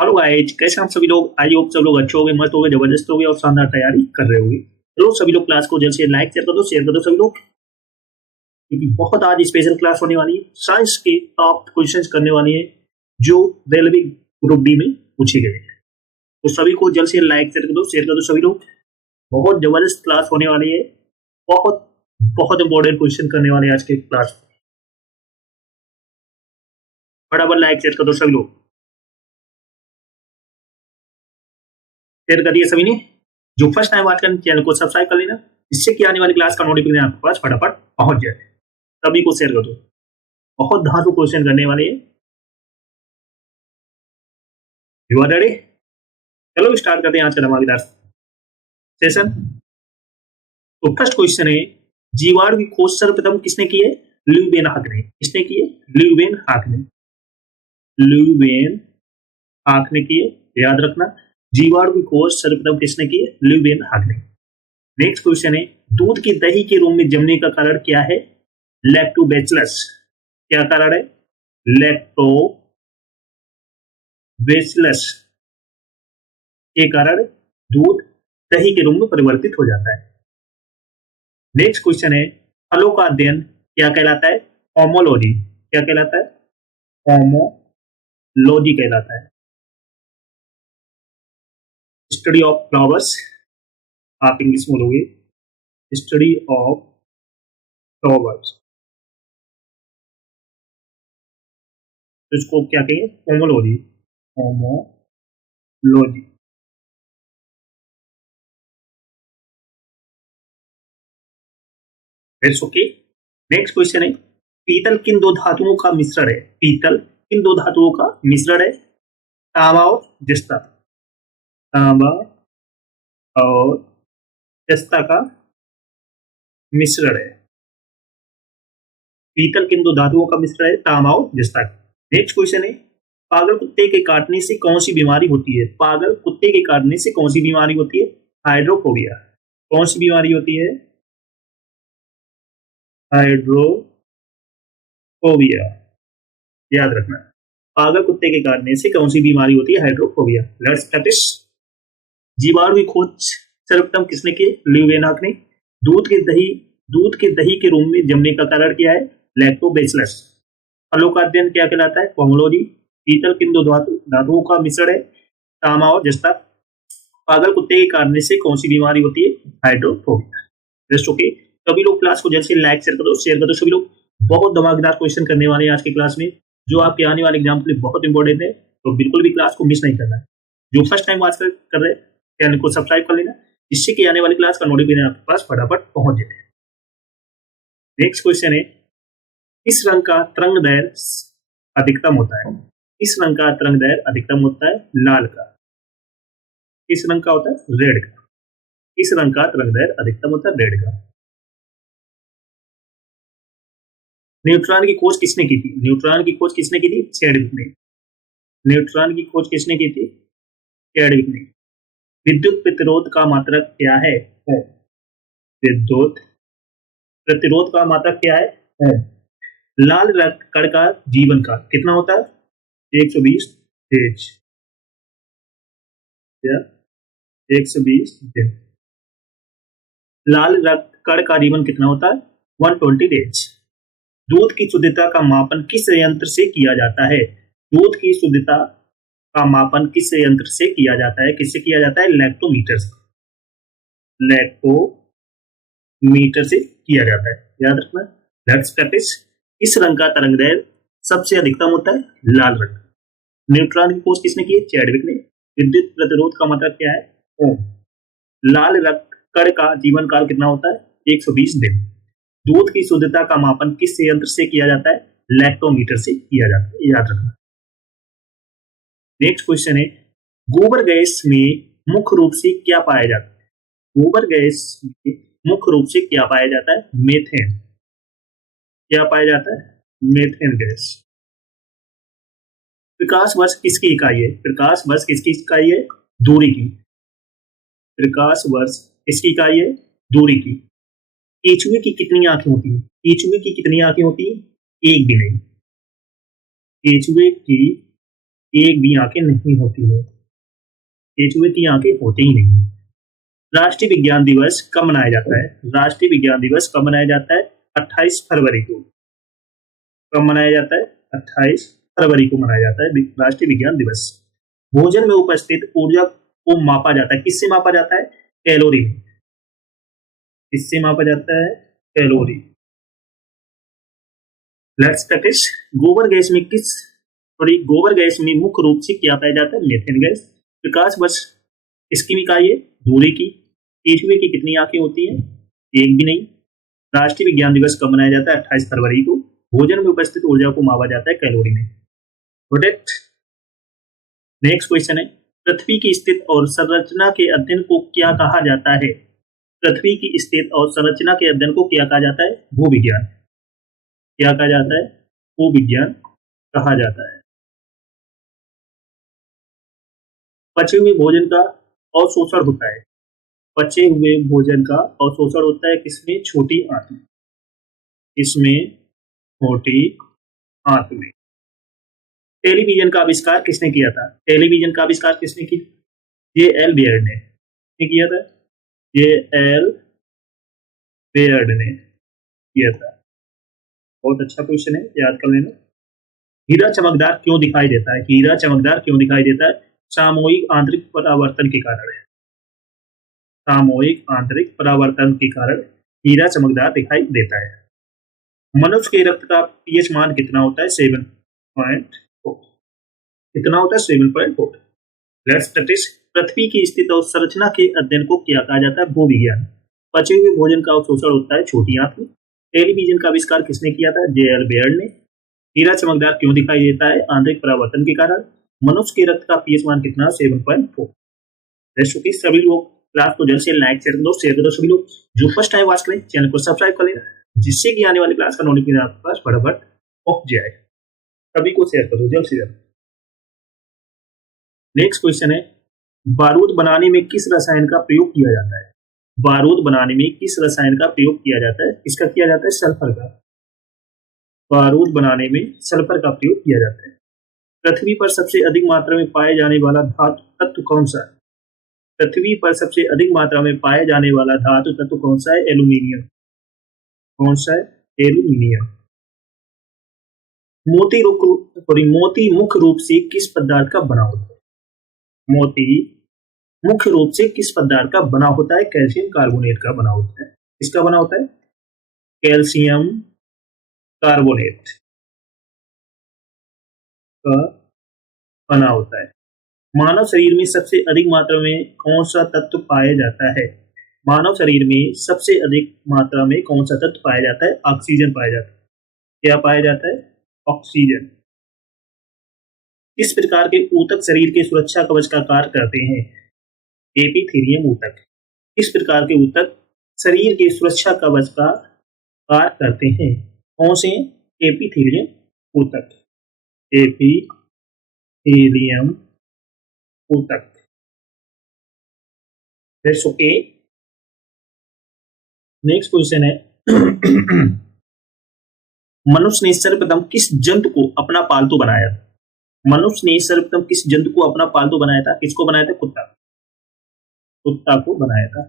Hello guys, कैसे हैं आप सभी लोग। आई होप सब लोग अच्छे होंगे, मस्त होंगे, जबरदस्त होंगे और शानदार तैयारी कर रहे होंगे। चलो सभी लोग क्लास को जल्द से लाइक शेयर कर दो सभी लोग, क्योंकि बहुत आज स्पेशल क्लास होने वाली है। साइंस के टॉप क्वेश्चंस करने वाली है जो रेलवे ग्रुप डी में पूछे गए हैं। तो सभी को जल्द से लाइक शेयर कर दो सभी लोग। बहुत जबरदस्त क्लास होने वाली है। बहुत बहुत इंपॉर्टेंट क्वेश्चन करने वाले हैं आज के क्लास। फटाफट लाइक शेयर कर दो सभी लोग। शेयर कर दिए सभी ने। जो फर्स्ट टाइम बात करें चैनल को सब्सक्राइब कर लेना, इससे कि आने वाली क्लास का नोटिफिकेशन आपके पास फटाफट पहुंच जाए। सभी को शेयर कर दो। बहुत धांसू क्वेश्चन करने वाले हैं। You are ready? चलो स्टार्ट करते हैं आज का धमाकेदार सेशन। तो फर्स्ट क्वेश्चन है, जीवाणु की खोज सर्वप्रथम किसने की है? ल्यूवेनहाक ने। किसने की है? ल्यूवेनहाक ने। ल्यूवेनहाक ने की है, याद रखना। जीवाणु की खोज सर्वप्रथम किसने की है? ल्यूवेनहाक ने। नेक्स्ट क्वेश्चन है, दूध की दही के रूप में जमने का कारण क्या है? लैक्टोबैसिलस। क्या कारण है? लैक्टोबैसिलस के कारण दूध दही के रूप में परिवर्तित हो जाता है। नेक्स्ट क्वेश्चन है, फलों का अध्ययन क्या कहलाता है? होमोलॉजी। क्या कहलाता है? होमोलॉजी कहलाता है। स्टडी ऑफ फ्लावर्स, आप इंग्लिश में बोलोगे स्टडी ऑफ फ्लावर्स, तो इसको क्या कहेंगे? Homology. Homology. It's okay. Next question है, पीतल किन दो धातुओं का मिश्रण है? पीतल किन दो धातुओं का मिश्रण है? तांबा और जस्ता। तांबा और जस्ता का मिश्रण है। पीतल किन दो धातुओं का मिश्रण है? तांबा और जस्ता। नेक्स्ट क्वेश्चन है, पागल कुत्ते के काटने से कौन सी बीमारी होती है? पागल कुत्ते के काटने से कौन सी बीमारी होती है? हाइड्रोफोबिया। कौन सी बीमारी होती है? हाइड्रोफोबिया। याद रखना, पागल कुत्ते के काटने से कौन सी बीमारी होती है? हाइड्रोफोबिया। Let's practice. जीवाणु की खोज सर्वप्रथम किसने की? ल्यूवेनहाक ने। दूध के दही के रूप में जमने का कारण क्या है? लैक्टोबैसिलस। फलों का अध्ययन क्या कहलाता है? होमोलॉजी। पीतल किन दो धातुओं का मिश्रण है? तांबा और जस्ता। पागल कुत्ते के काटने से कौन सी बीमारी होती है? हाइड्रोफोबिया। Just okay. सभी लोग क्लास को जैसे लाइक शेयर कर दो सभी लोग। बहुत धमाकेदार क्वेश्चन करने वाले हैं आज की क्लास में, जो आपके आने वाले एग्जाम के लिए बहुत इंपॉर्टेंट है। तो बिल्कुल भी क्लास को मिस नहीं करना है। जो फर्स्ट टाइम वाच कर रहे हैं चैनल को सब्सक्राइब कर लेना, इससे कि आने वाली क्लास का नोटिफिकेशन आपके पास फटाफट पहुंच जाए। नेक्स्ट क्वेश्चन है, इस रंग का तरंगदैर्घ्य अधिकतम होता है? इस रंग का तरंगदैर्घ्य अधिकतम होता है लाल का। इस रंग का होता है रेड का। इस रंग का तरंगदैर्घ्य अधिकतम होता है रेड का। न्यूट्रॉन की खोज किसने की थी? न्यूट्रॉन की खोज किसने की थी? चैडविक ने। न्यूट्रॉन की खोज किसने की थी? चैडविक ने। विद्युत प्रतिरोध का मात्रक क्या है? ओम। विद्युत प्रतिरोध का मात्रक क्या है? ओम। लाल रक्त कण का जीवन काल कितना होता है? 120 डेज या 120 दिन। लाल रक्त कण का जीवन कितना होता है? 120 डेज। दूध की शुद्धता का मापन किस यंत्र से किया जाता है? दूध की शुद्धता का मापन किस यंत्र से किया जाता है? किससे किया जाता है? लैक्टोमीटर से। लैक्टोमीटर से किया जाता है, याद रखना। Let's practice. इस रंग का तरंगदैर्घ्य सबसे अधिकतम होता है लाल रंग। न्यूट्रॉन की खोज किसने की? चैडविक ने। विद्युत प्रतिरोध का मतलब क्या है? ओम। लाल रक्त कण का जीवन काल कितना होता है? 120 दिन। दूध की शुद्धता का मापन किस यंत्र से किया जाता है? लैक्टोमीटर से किया जाता है, याद रखना। नेक्स्ट क्वेश्चन है, गोबर गैस में मुख्य रूप से क्या पाया जाता है? गोबर गैस में मुख्य रूप से क्या पाया जाता है? मेथेन। क्या पाया जाता है? Methane gas. प्रकाश वर्ष किसकी इकाई है? प्रकाश वर्ष किसकी इकाई है? दूरी की। प्रकाश वर्ष किसकी इकाई है? दूरी की। केचुए की कितनी आंखें होती हैं? केचुए की कितनी आंखें होती हैं? एक भी नहीं। केचुए की एक भी आंखें नहीं होती है, केचुए की आंखें होती ही नहीं। राष्ट्रीय विज्ञान दिवस कब मनाया जाता है? राष्ट्रीय विज्ञान दिवस कब मनाया जाता है? 28 फरवरी को। कब मनाया जाता है? 28 फरवरी को मनाया जाता है राष्ट्रीय विज्ञान दिवस। भोजन में उपस्थित ऊर्जा को मापा जाता है, किससे मापा जाता है? कैलोरी में। किससे मापा जाता है? कैलोरी। Let's practice. गोबर गैस में गोबर गैस में मुख्य रूप से क्या पाया जाता है? Methane gas. प्रकाश वर्ष इसकी इकाई है दूरी की। केचुए की कितनी आंखें होती हैं? एक भी नहीं। राष्ट्रीय विज्ञान दिवस कब मनाया जाता है? 28 फरवरी को। भोजन में उपस्थित ऊर्जा को मापा जाता है कैलोरी में। प्रोटेक्ट। नेक्स्ट क्वेश्चन है, पृथ्वी की स्थिति और संरचना के अध्ययन को क्या कहा जाता है? पृथ्वी की स्थिति और संरचना के अध्ययन को क्या कहा जाता है? भूविज्ञान। क्या कहा जाता है? भूविज्ञान कहा जाता है। पचे हुए भोजन का अवशोषण होता है। पचे हुए भोजन का अवशोषण होता है किसमें? छोटी आंत में। इसमें छोटी आंत में। टेलीविजन का आविष्कार किसने किया था? टेलीविजन का आविष्कार किसने किया? J.L. बेयर्ड ने किया था। J.L. बेयर्ड ने किया था। बहुत अच्छा क्वेश्चन है, याद कर लेना। हीरा चमकदार क्यों दिखाई देता है? हीरा चमकदार क्यों दिखाई देता है? सामूहिक आंतरिक परावर्तन के कारण है। सामूहिक आंतरिक परावर्तन के कारण हीरा चमकदार दिखाई देता है। मनुष्य के रक्त का पीएच मान कितना होता है? 7.4। कितना होता है? 7.4। Let's practice. पृथ्वी की स्थिति और संरचना के अध्ययन को क्या कहा जाता है? भूविज्ञान। पचे हुए भोजन का अवशोषण होता है छोटी आंत में। टेलीविजन का आविष्कार किसने किया था? J.L. बेयर्ड ने। हीरा चमकदार क्यों दिखाई देता है? आंतरिक परावर्तन के कारण। मनुष्य के रक्त का पीएच मान कितना? 7.4। सभी लोग क्लास को जल्द से लाइक शेयर करो। सभी लोग जो फर्स्ट टाइम वॉच करें चैनल को सब्सक्राइब कर लेना, जिससे कि आने वाली क्लास का नोटिफिकेशन आपके पास फटाफट पहुंच जाए। सभी को शेयर करो जल्द से जल्द। नेक्स्ट क्वेश्चन है, बारूद बनाने में किस रसायन का प्रयोग किया जाता है? बारूद बनाने में किस रसायन का प्रयोग किया जाता है? इसका किया जाता है सल्फर का। बारूद बनाने में सल्फर का प्रयोग किया जाता है। पृथ्वी पर सबसे अधिक मात्रा में पाए जाने वाला धातु तत्व कौन सा है? पृथ्वी पर सबसे अधिक मात्रा में पाए जाने वाला धातु तत्व कौन सा है? एल्यूमिनियम। कौन सा है? एल्यूमिनियम। मोती मुख्य रूप से किस पदार्थ का बना होता है? मोती मुख्य रूप से किस पदार्थ का बना होता है? कैल्शियम कार्बोनेट का बना होता है। किसका बना होता है? कैल्शियम कार्बोनेट का बना होता है। मानव शरीर में सबसे अधिक मात्रा में कौन सा तत्व पाया जाता है? मानव शरीर में सबसे अधिक मात्रा में कौन सा तत्व पाया जाता है? ऑक्सीजन पाया जाता है। क्या पाया जाता है? ऑक्सीजन। किस प्रकार के ऊतक शरीर के सुरक्षा कवच का कार्य करते हैं? एपिथेलियम ऊतक। किस प्रकार के ऊतक शरीर के सुरक्षा कवच का कार्य करते हैं? कौन से? एपिथेलियम ऊतक। एपिथेलियम ऊतक। That's okay. नेक्स्ट क्वेश्चन है, मनुष्य ने सर्वप्रथम किस जंतु को अपना पालतू बनाया था? मनुष्य ने सर्वप्रथम किस जंतु को अपना पालतू बनाया था? किसको बनाया था? कुत्ता। कुत्ता को बनाया था।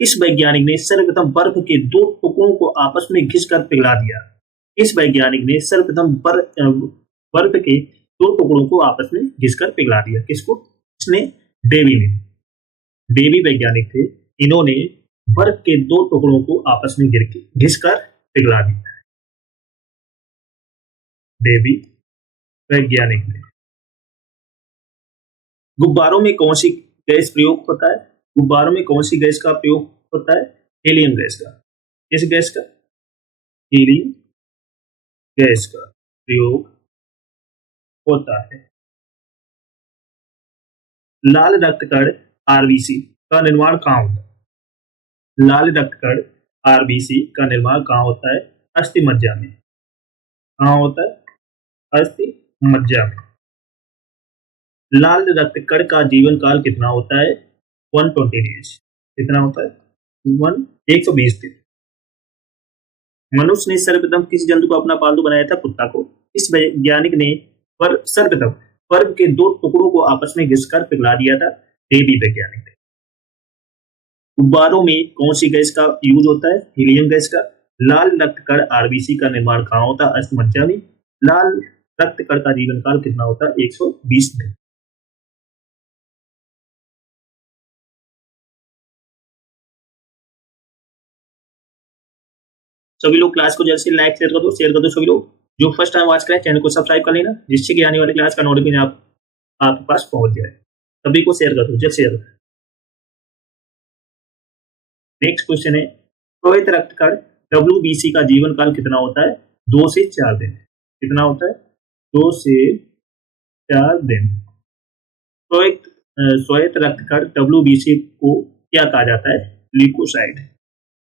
किस वैज्ञानिक ने सर्वप्रथम बर्फ के दो टुकड़ों को आपस में घिसकर पिघला दिया? किस वैज्ञानिक ने सर्वप्रथम बर्फ के दो टुकड़ों को आपस में घिसकर पिघला दिया? किसको? इसने डेवी ने। डेवी वैज्ञानिक थे, इन्होंने बर्फ के दो टुकड़ों को आपस में घिसकर पिघला दिया। डेवी वैज्ञानिक ने। गुब्बारों में कौन सी गैस प्रयोग होता है? गुब्बारों में कौन सी गैस का प्रयोग होता है? हीलियम गैस का। किस गैस का? हीलियम गैस का प्रयोग होता है। लाल रक्तकण आरबीसी का निर्माण कहाँ होता है? लाल रक्तकण आरबीसी का निर्माण कहाँ होता है? अस्थि मज्जा में। कहाँ होता है? अस्थि मज्जा में। लाल रक्तकण का जीवन काल कितना होता है? 120 डेज। कितना होता है? 120 दिन। मनुष्य ने सर्वप्रथम किस जंतु को अपना पालतू बनाया था? कुत्ता को। इस वैज्ञानिक ने सर्वप्रथम बर्फ के दो टुकड़ों को आपस में घिसकर पिघला दिया था, ये भी वैज्ञानिक थे। गुब्बारों में कौन सी गैस का यूज होता है? हीलियम गैस का। लाल रक्त कण आरबीसी का निर्माण कहाँ होता है? अस्थमज्जा में। लाल रक्त कण का जीवन काल कितना होता है? 120 दिन। सभी लोग क्लास को जल्द से लाइक शेयर कर दो सभी लोग। जो फर्स्ट टाइम वॉच करें चैनल को सब्सक्राइब कर लेना, जिससे कि आने वाली क्लास का नोटिफिकेशन आपके पास पहुंच जाए। सभी को शेयर कर दो, जल्द शेयर। नेक्स्ट क्वेश्चन है, श्वेत रक्त कण WBC का जीवन काल कितना होता है? 2 से 4 दिन। कितना होता है? 2 से 4 दिन। श्वेत रक्त कण WBC को क्या कहा जाता है? ल्यूकोसाइट।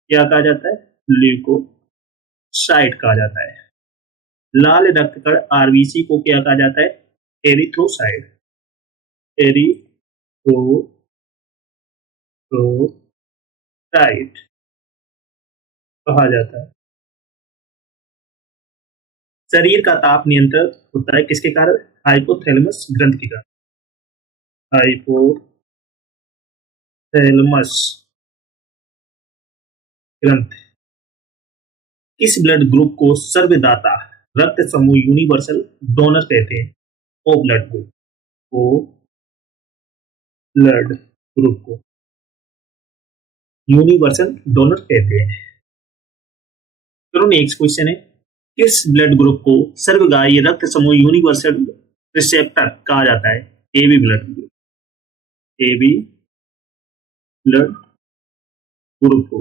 क्या कहा जाता है? ल्यूकोसाइट कहा जाता है। लाल रक्त कण आरबीसी को क्या कहा जाता है? एरिथ्रोसाइट। एरिथ्रोसाइट कहा जाता है। शरीर का ताप नियंत्रण होता है किसके कारण? हाइपोथैलेमस ग्रंथि के कारण। हाइपोथैलेमस ग्रंथि। किस ब्लड ग्रुप को सर्वदाता रक्त समूह यूनिवर्सल डोनर कहते हैं? O blood group. O blood group को यूनिवर्सल डोनर कहते हैं। चलो नेक्स्ट क्वेश्चन है, किस ब्लड ग्रुप को सर्वगायी रक्त समूह यूनिवर्सल रिसेप्टर कहा जाता है? AB blood group. AB blood group को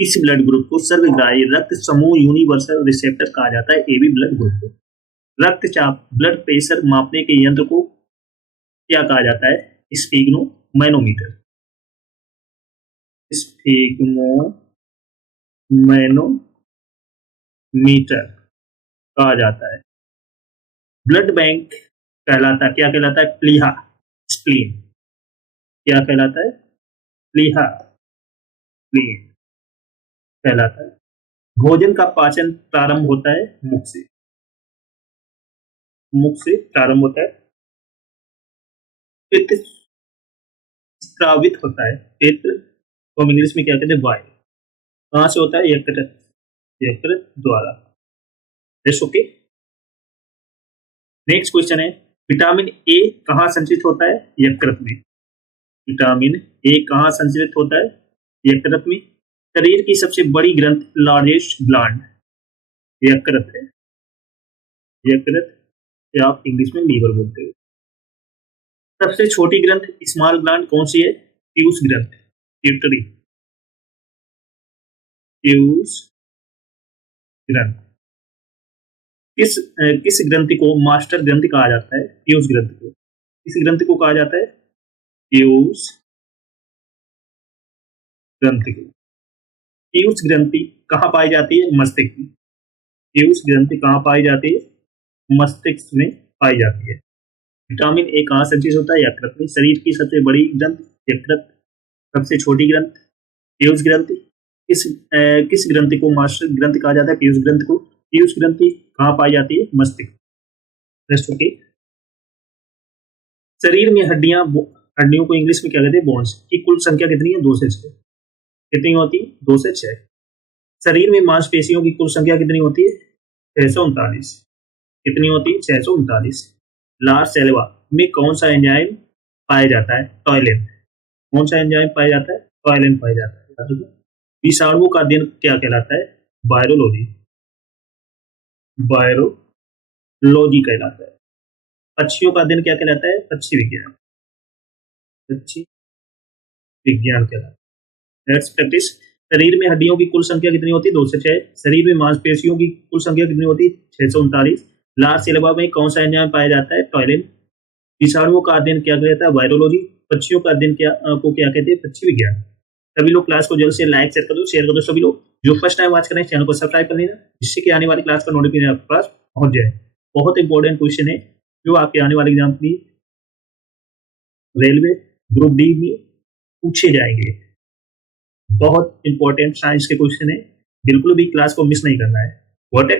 इस ब्लड ग्रुप को सर्वग्राही रक्त समूह यूनिवर्सल रिसेप्टर कहा जाता है, एबी ब्लड ग्रुप को। रक्तचाप ब्लड प्रेशर मापने के यंत्र को क्या कहा जाता है? स्फिग्नो मैनोमीटर। स्फिग्मोमैनोमीटर कहा जाता है। ब्लड बैंक कहलाता क्या कहलाता है? प्लीहा स्प्लीन। क्या कहलाता है? प्लीहा स्प्लीन कहलाता है। भोजन का पाचन प्रारंभ होता है मुख से। मुख से प्रारंभ होता है। पित्त स्त्रावित होता है। पित्त तो हम इंग्लिश में क्या कहते हैं? वाई। कहां से होता है? यकृत। यकृत द्वारा। ओके। नेक्स्ट क्वेश्चन है, विटामिन ए कहां संचित होता है? यकृत में। विटामिन ए कहां संचित होता है? यकृत में। शरीर की सबसे बड़ी ग्रंथि लार्जेस्ट ग्लैंड यकृत है। यकृत या आप इंग्लिश में लीवर बोलते हो। सबसे छोटी ग्रंथि स्मॉल ग्लैंड कौन सी है? पीयूष ग्रंथि। प्यूटरी। पीयूष ग्रंथि। किस ग्रंथि को मास्टर ग्रंथि कहा जाता है? पीयूष ग्रंथि को। किस ग्रंथि को कहा जाता है? पीयूष ग्रंथि को। पीयूष ग्रंथि कहाँ पाई जाती है? मस्तिष्क में। पीयूष ग्रंथि कहाँ पाई जाती है? मस्तिष्क में पाई जाती है। विटामिन ए कहाँ संचित होता है? यकृत में। शरीर की सबसे बड़ी ग्रंथि यकृत। सबसे छोटी ग्रंथि पीयूष ग्रंथि। किस ग्रंथि को मास्टर ग्रंथि कहा जाता है? पीयूष ग्रंथि को। पीयूष ग्रंथि कहाँ पाई जाती है? मस्तिष्क। Next okay. शरीर में हड्डियों को इंग्लिश में क्या कहते हैं? बोन्स की कुल संख्या कितनी है? 2 से 6। कितनी होती? 2 से 6। शरीर में मांसपेशियों की कुल संख्या कितनी होती है? 639। कितनी होती है? 639। लार सेल्वा में कौन सा एंजाइम पाया जाता है? टॉयलिन। कौन सा एंजाइम पाया जाता है? टॉयलिन पाया जाता है। विषाणुओं का दिन क्या कहलाता है? वायरोलॉजी। वायरोलॉजी कहलाता है। पक्षियों का दिन क्या कहलाता है? पक्षी विज्ञान। पक्षी विज्ञान कहलाता है। Let's practice. शरीर में हड्डियों की कुल संख्या कितनी होती है? 2 से 6। शरीर में मांसपेशियों की कुल संख्या कितनी होती है? 639। लार सेल्वा में कौन सा एंजाइम पाया जाता है? टॉयलिन। विषाणुओं का अध्ययन क्या कहता है? वायरोलॉजी। पक्षियों का अध्ययन को क्या कहते हैं? पक्षी विज्ञान। सभी लोग क्लास को जल्द से लाइक शेयर कर दो सभी लोग। जो फर्स्ट टाइम वॉच करें चैनल को सब्सक्राइब कर लेना, जिससे कि आने वाली क्लास का नोटिफिकेशन आपके पास पहुंच जाए। बहुत इंपॉर्टेंट क्वेश्चन है जो आपके आने वाले एग्जाम में रेलवे ग्रुप डी में पूछे जाएंगे। बहुत इंपॉर्टेंट साइंस के क्वेश्चन है, बिल्कुल भी क्लास को मिस नहीं करना है। व्हाट